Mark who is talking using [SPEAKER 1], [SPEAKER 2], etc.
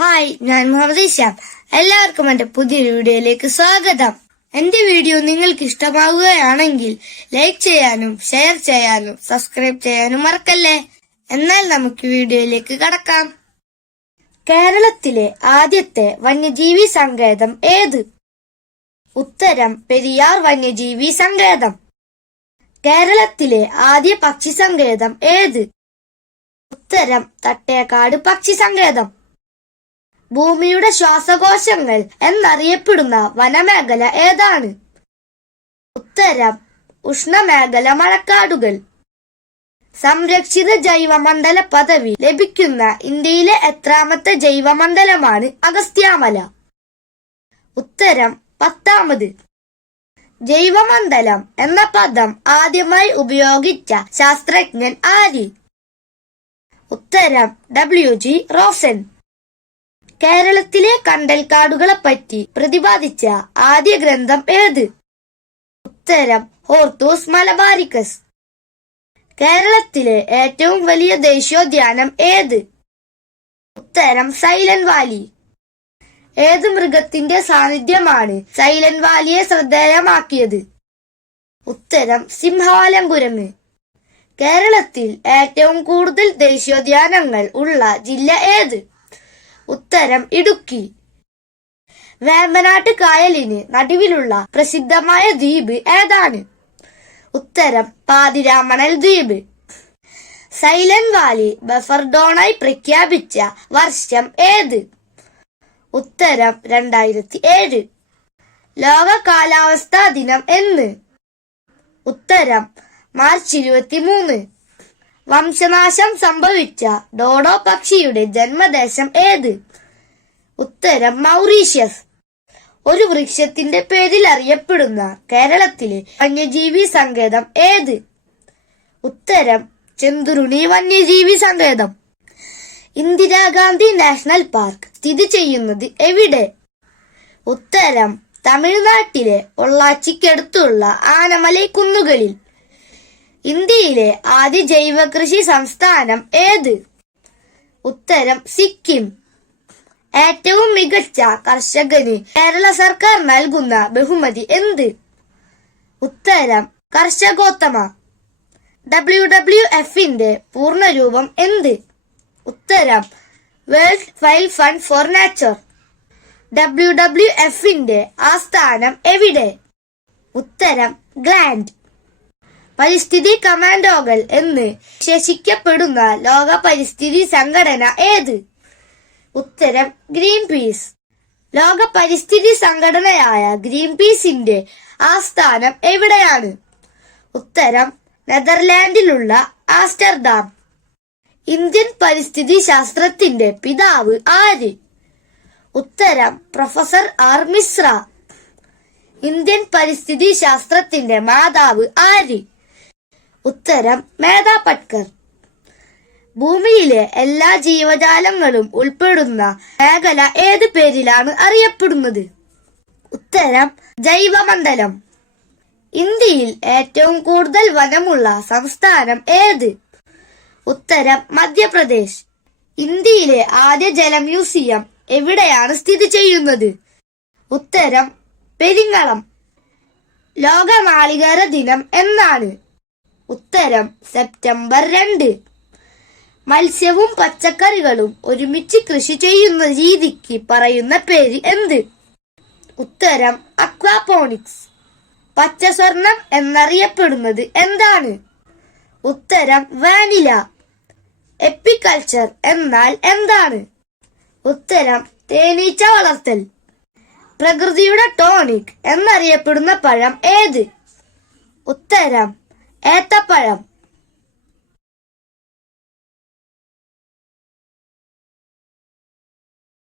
[SPEAKER 1] Hi ഞാൻ മുഹമ്മദ് ഇഷാം എല്ലാവർക്കും എന്റെ പുതിയൊരു വീഡിയോയിലേക്ക് സ്വാഗതം. എന്റെ വീഡിയോ നിങ്ങൾക്ക് ഇഷ്ടമാവുകയാണെങ്കിൽ ലൈക്ക് ചെയ്യാനും ഷെയർ ചെയ്യാനും സബ്സ്ക്രൈബ് ചെയ്യാനും മറക്കല്ലേ? എന്നാൽ നമുക്ക് വീഡിയോയിലേക്ക് കടക്കാം. കേരളത്തിലെ ആദ്യത്തെ വന്യജീവി സങ്കേതം ഏത്? ഉത്തരം പെരിയാർ വന്യജീവി സങ്കേതം. കേരളത്തിലെ ആദ്യ പക്ഷി സങ്കേതം ഏത്? ഉത്തരം തട്ടേക്കാട് പക്ഷി സങ്കേതം. ഭൂമിയുടെ ശ്വാസകോശങ്ങൾ എന്നറിയപ്പെടുന്ന വനമേഖല ഏതാണ്? ഉത്തരം ഉഷ്ണമേഖല മഴക്കാടുകൾ. സംരക്ഷിത ജൈവമണ്ഡല പദവി ലഭിക്കുന്ന ഇന്ത്യയിലെ എത്രാമത്തെ ജൈവമണ്ഡലമാണ് അഗസ്ത്യാമല. ഉത്തരം പത്താമത്. ജൈവമണ്ഡലം എന്ന പദം ആദ്യമായി ഉപയോഗിച്ച ശാസ്ത്രജ്ഞൻ ആര്? ഉത്തരം ഡബ്ല്യു ജി റോസൻ. കേരളത്തിലെ കണ്ടൽക്കാടുകളെ പറ്റി പ്രതിപാദിച്ച ആദ്യ ഗ്രന്ഥം ഏത്? ഉത്തരം ഹോർത്തൂസ് മലബാരിക്കസ്. കേരളത്തിലെ ഏറ്റവും വലിയ ദേശീയോദ്യാനം ഏത്? ഉത്തരം സൈലന്റ് വാലി ഏത് മൃഗത്തിന്റെ സാന്നിധ്യമാണ് സൈലന്റ് വാലിയെ ശ്രദ്ധേയമാക്കിയത്? ഉത്തരം സിംഹവാലം കുരങ്ങ് കേരളത്തിൽ ഏറ്റവും കൂടുതൽ ദേശീയോദ്യാനങ്ങൾ ഉള്ള ജില്ല ഏത്? ഉത്തരം ഇടുക്കി. വേമ്പനാട്ട് കായലിന് നടുവിലുള്ള പ്രസിദ്ധമായ ദ്വീപ് ഏതാണ്? ഉത്തരം പാതിരാമണൽ ദ്വീപ്. സൈലന്റ് വാലി ബഫർ ഡോണായി പ്രഖ്യാപിച്ച വർഷം ഏത്? ഉത്തരം രണ്ടായിരത്തി ഏഴ് ലോക കാലാവസ്ഥാ ദിനം എന്ന്. ഉത്തരം മാർച്ച് ഇരുപത്തിമൂന്ന്. വംശനാശം സംഭവിച്ച ഡോഡോ പക്ഷിയുടെ ജന്മദേശം ഏത്? ഉത്തരം മൗറീഷ്യസ്. ഒരു വൃക്ഷത്തിന്റെ പേരിൽ അറിയപ്പെടുന്ന കേരളത്തിലെ വന്യജീവി സങ്കേതം ഏത്? ഉത്തരം ചെന്തുരുണി വന്യജീവി സങ്കേതം. ഇന്ദിരാഗാന്ധി നാഷണൽ പാർക്ക് സ്ഥിതി ചെയ്യുന്നത് എവിടെ? ഉത്തരം തമിഴ്നാട്ടിലെ പൊള്ളാച്ചിക്കടുത്തുള്ള ആനമലൈ കുന്നുകളിൽ. ഇന്ത്യയിലെ ആദ്യ ജൈവ കൃഷി സംസ്ഥാനം ഏത്? ഉത്തരം സിക്കിം. ഏറ്റവും മികച്ച കർഷകന് കേരള സർക്കാർ നൽകുന്ന ബഹുമതി എന്ത്? ഉത്തരം കർഷകോത്തമ. ഡബ്ല്യു ഡബ്ല്യു എഫിന്റെ പൂർണരൂപം എന്ത്? ഉത്തരം world wide fund for nature W W എഫിന്റെ ആസ്ഥാനം എവിടെ? ഉത്തരം ഗ്ലാൻഡ്. പരിസ്ഥിതി കമാൻഡോകൾ എന്ന് വിശേഷിക്കപ്പെടുന്ന ലോക പരിസ്ഥിതി സംഘടന ഏത്? ഉത്തരം ഗ്രീൻ പീസ് ലോക പരിസ്ഥിതി സംഘടനയായ ഗ്രീൻ പീസിന്റെ ആസ്ഥാനം എവിടെയാണ്? ഉത്തരം നെതർലാൻഡിലുള്ള ആസ്റ്റർഡാം. ഇന്ത്യൻ പരിസ്ഥിതി ശാസ്ത്രത്തിന്റെ പിതാവ് ആര്? ഉത്തരം പ്രൊഫസർ ആർ മിശ്ര. ഇന്ത്യൻ പരിസ്ഥിതി ശാസ്ത്രത്തിന്റെ മാതാവ് ആര്? ഉത്തരം മേധാ പട്കർ. ഭൂമിയിലെ എല്ലാ ജീവജാലങ്ങളും ഉൾപ്പെടുന്ന മേഖല ഏത് പേരിലാണ് അറിയപ്പെടുന്നത്? ഉത്തരം ജൈവമണ്ഡലം. ഇന്ത്യയിൽ ഏറ്റവും കൂടുതൽ വനമുള്ള സംസ്ഥാനം ഏത്? ഉത്തരം മധ്യപ്രദേശ്. ഇന്ത്യയിലെ ആദ്യ ജല മ്യൂസിയം എവിടെയാണ് സ്ഥിതി ചെയ്യുന്നത്? ഉത്തരം പെരിങ്ങളം. ലോക നാളികേര ദിനം എന്നാണ്. ഉത്തരം സെപ്റ്റംബർ രണ്ട്. മത്സ്യവും പച്ചക്കറികളും ഒരുമിച്ച് കൃഷി ചെയ്യുന്ന രീതിക്ക് പറയുന്ന പേര് എന്ത്? ഉത്തരം അക്വാപോണിക്സ്. പച്ചസ്വർണം എന്നറിയപ്പെടുന്നത് എന്താണ്? ഉത്തരം വാനില. എപ്പിക്കൾച്ചർ എന്നാൽ എന്താണ്? ഉത്തരം തേനീച്ച വളർത്തൽ. പ്രകൃതിയുടെ ടോണിക് എന്നറിയപ്പെടുന്ന പഴം ഏത്? ഉത്തരം ഏത്തപ്പഴം